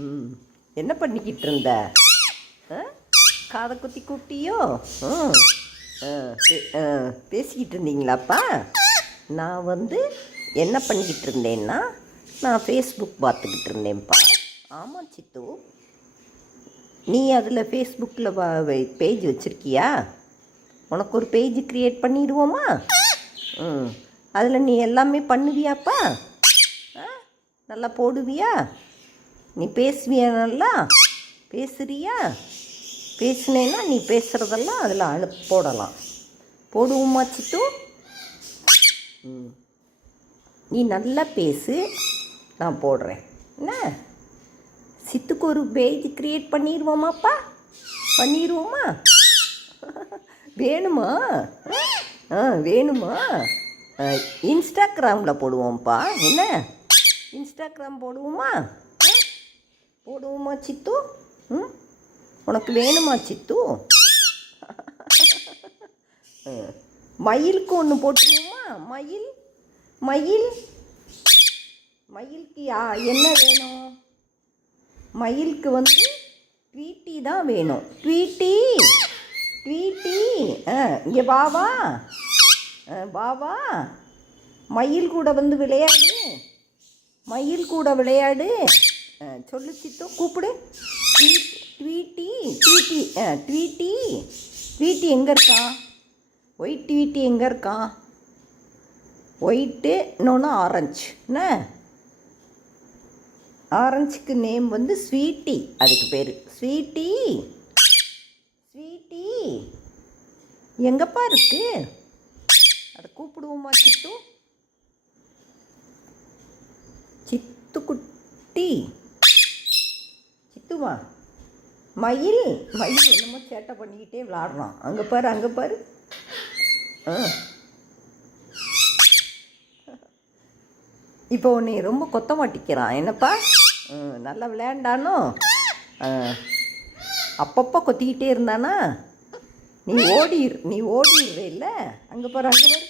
ம். என்ன பண்ணிக்கிட்டு இருந்த? ஆ? காதை குத்தி கூப்பிட்டியோ? ம். ஆ, பேசிக்கிட்டு இருந்தீங்களாப்பா? நான் என்ன பண்ணிக்கிட்டு இருந்தேன்னா, நான் ஃபேஸ்புக் பார்த்துக்கிட்டு இருந்தேன்ப்பா. ஆமாம் சித்து. நீ அதில் ஃபேஸ்புக்கில் பேஜ் வச்சுருக்கியா? உனக்கு ஒரு பேஜ் க்ரியேட் பண்ணிடுவோமா? ம். அதில் நீ எல்லாமே பண்ணுவியாப்பா? ஆ, நல்லா போடுவியா? நீ பேசுவியா? நல்லா பேசுறியா? பேசுனேன்னா நீ பேசுகிறதெல்லாம் அதில் போடலாம். போடுவோமா சித்து? ம். நீ நல்லா பேசு, நான் போடுறேன். என்ன சித்துக்கு ஒரு பேஜ் க்ரியேட் பண்ணிடுவோமாப்பா? பண்ணிடுவோமா? வேணுமா? ஆ, வேணுமா? இன்ஸ்டாகிராமில் போடுவோம்ப்பா. என்ன இன்ஸ்டாகிராம் போடுவோமா? போடுவோமா சித்து? ம். உனக்கு வேணுமா சித்து? மயிலுக்கு ஒன்று போட்டுருவோமா? மயில் மயில் மயிலுக்கு என்ன வேணும்? மயிலுக்கு ட்வீட்டி தான் வேணும். ட்வீட்டி ட்வீட்டி இங்கே பாவா, பாவா, மயில் கூட விளையாடு. மயில் கூட விளையாடு. சொல்லு சித்து, கூப்பிடு. ட்வீட்டி ட்வீட்டி ட்வீட்டி ட்வீட்டி எங்கே இருக்கான்? ஒயிட் ட்வீட்டி எங்கே இருக்கான்? ஒயிட்டு, இன்னொன்று ஆரஞ்சு. என்ன ஆரஞ்சுக்கு நேம் ஸ்வீட்டி. அதுக்கு பேர் ஸ்வீட்டி. ஸ்வீட்டி எங்கப்பா இருக்கு? அதை கூப்பிடுவோமா சித்து? சித்துக்குட்டி, சித்துமா. மயில் மயில் என்னமோ சேட்டை பண்ணிக்கிட்டே விளாடுறான். அங்கே பாரு, அங்கே பாரு. இப்போ நீ ரொம்ப கொத்த மாட்டிக்கிறான். என்னப்பா? நல்லா விளையாண்டானோ? அப்பப்போ கொத்திக்கிட்டே இருந்தானா? நீ ஓடிடுற இல்லை? அங்கே பாரு, அங்கே பாரு.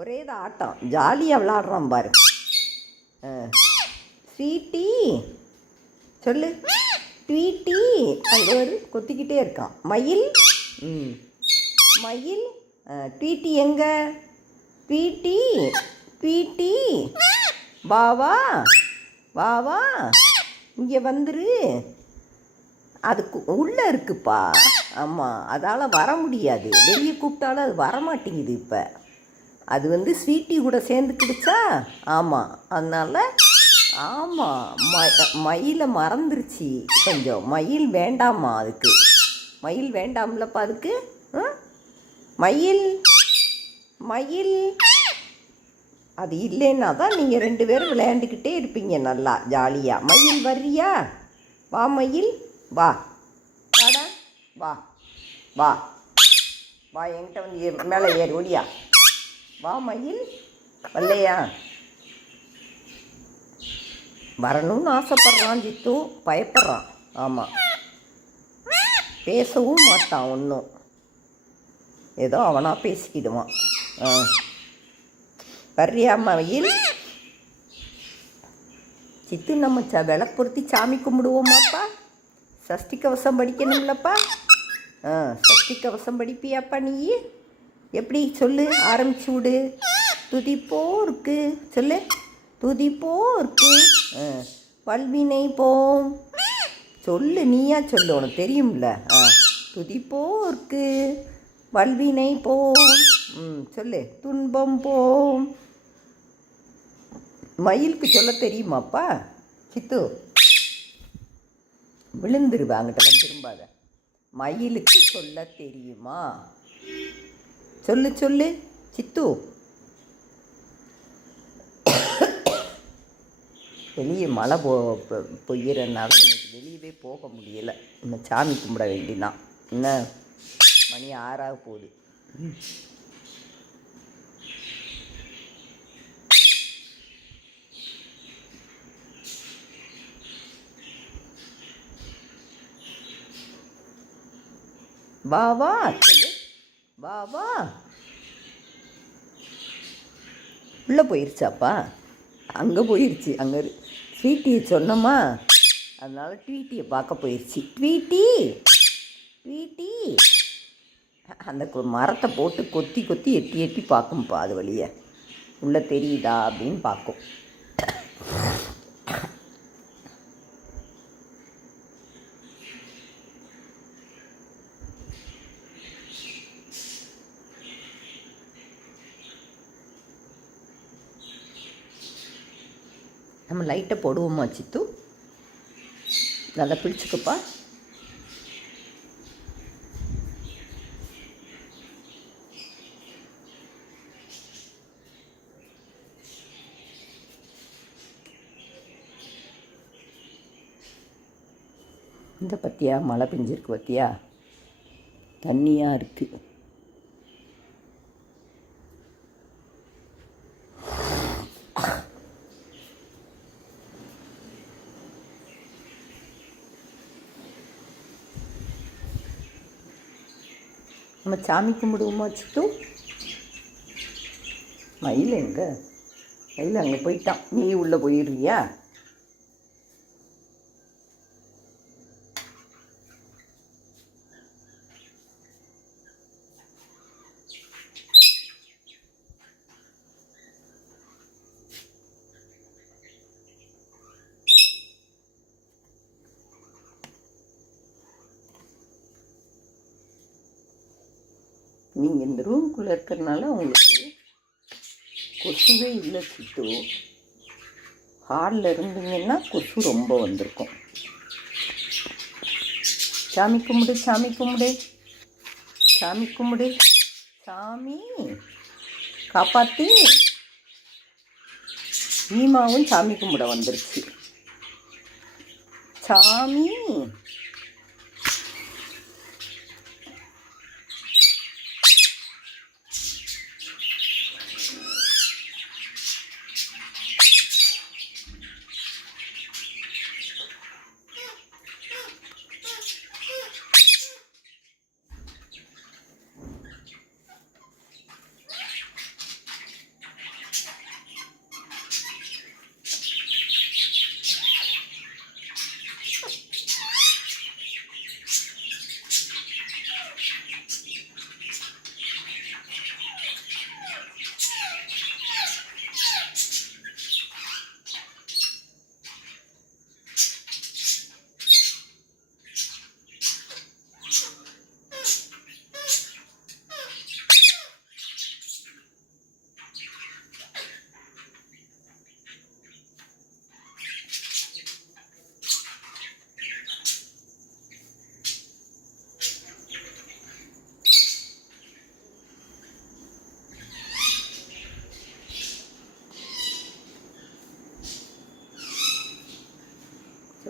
ஒரே தான் ஆட்டம். ஜாலியாக விளாட்றான் பாரு. ஸ்வீட்டி சொல்லு. ட்வீட்டி அங்கே ஒரு கொத்திக்கிட்டே இருக்கான். மயில் மயில் ட்வீட்டி எங்கே? ட்வீட்டி ட்வீட்டி பாவா, பாவா, இங்கே வந்துரு. அதுக்கு உள்ளே இருக்குப்பா. ஆமாம், அதால் வர முடியாது. வெளியே கூப்பிட்டாலும் அது வரமாட்டேங்குது. இப்போ அது ஸ்வீட்டி கூட சேர்ந்துக்கிடுச்சா? ஆமாம், அதனால் ஆமாம், மயிலை மறந்துருச்சு கொஞ்சம். மயில் வேண்டாமா அதுக்கு? மயில் வேண்டாம்லப்பா அதுக்கு. மயில் மயில் அது இல்லைன்னா தான் நீங்கள் 2 பேரும் விளையாண்டுக்கிட்டே இருப்பீங்க நல்லா ஜாலியாக. மயில் வர்றியா? வா மயில், வா, வாடா, வா, வா, வா, என்கிட்ட மேலே ஏறு, ஒடியா. வா மயில், வரலையா? வரணும்னு ஆசைப்பட்றான் சித்து, பயப்படுறான். ஆமாம், பேசவும் மாட்டான் ஒன்றும். ஏதோ அவனாக பேசிக்கிடுவான். வர்றியா மயில்? சித்து, நம்ம விளக்கு பொருத்தி சாமி கும்பிடுவோமாப்பா? சஷ்டி கவசம் படிக்கணும்லப்பா? சஷ்டி கவசம் படிப்பியாப்பா நீ? எப்படி சொல்லு, ஆரம்பிச்சு விடு. துதிப்போருக்கு சொல்லு. துதிப்போருக்கு வல்வினை போம் சொல்லு. நீயா சொல்லு, உனக்கு தெரியும்ல. துதிப்போருக்கு வல்வினை போம் சொல்லு. துன்பம் போம். மயிலுக்கு சொல்ல தெரியுமாப்பா சித்து? விழுந்துருவா, அங்கிட்டலாம் திரும்பாத. மயிலுக்கு சொல்ல தெரியுமா? சொல்லு சொல்லு சித்து. வெளியே மழை பொய்யறனால இன்னைக்கு வெளியவே போக முடியலை. இன்னும் சாமி கும்பிட வேண்டிதான். என்ன மணி 6 போகுது. வா வா சொல்லு. வா வா. உள்ளே போயிருச்சாப்பா? அங்கே போயிருச்சு. அங்கே ஸ்வீட்டி சொன்னோமா, அதனால் ட்வீட்டியை பார்க்க போயிடுச்சு. ட்வீட்டி ட்வீட்டி அந்த மரத்தை போட்டு கொத்தி கொத்தி எட்டி எட்டி பார்க்கும்ப்பா. அது வழியை உள்ளே தெரியுதா அப்படின்னு பார்க்கும். நம்ம லைட்டை போடுவோமா சித்து? நல்லா பிடிச்சிக்கப்பா. இந்த பற்றியா மழை பெஞ்சிருக்கு பற்றியா, தண்ணியாக இருக்குது. நம்ம சாமி கும்பிடுவோமா சித்து? மயில் எங்கே? மயில் அங்கே போயிட்டான். நீ உள்ளே போயிடுறியா? நீங்கள் இந்த ரூம்குள்ளே இருக்கிறதுனால உங்களுக்கு கொசுவே இல்லை சித்து. ஹாலில் இருந்தீங்கன்னா கொசு ரொம்ப வந்திருக்கும். சாமி கும்பிடு, சாமி கும்பிடு, சாமி கும்பிடு. சாமி காப்பாற்றி. ஈமாவும் சாமி கும்பிட வந்துருச்சு. சாமி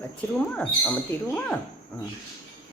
வச்சிருவோமா? அமர்த்திடுவோமா?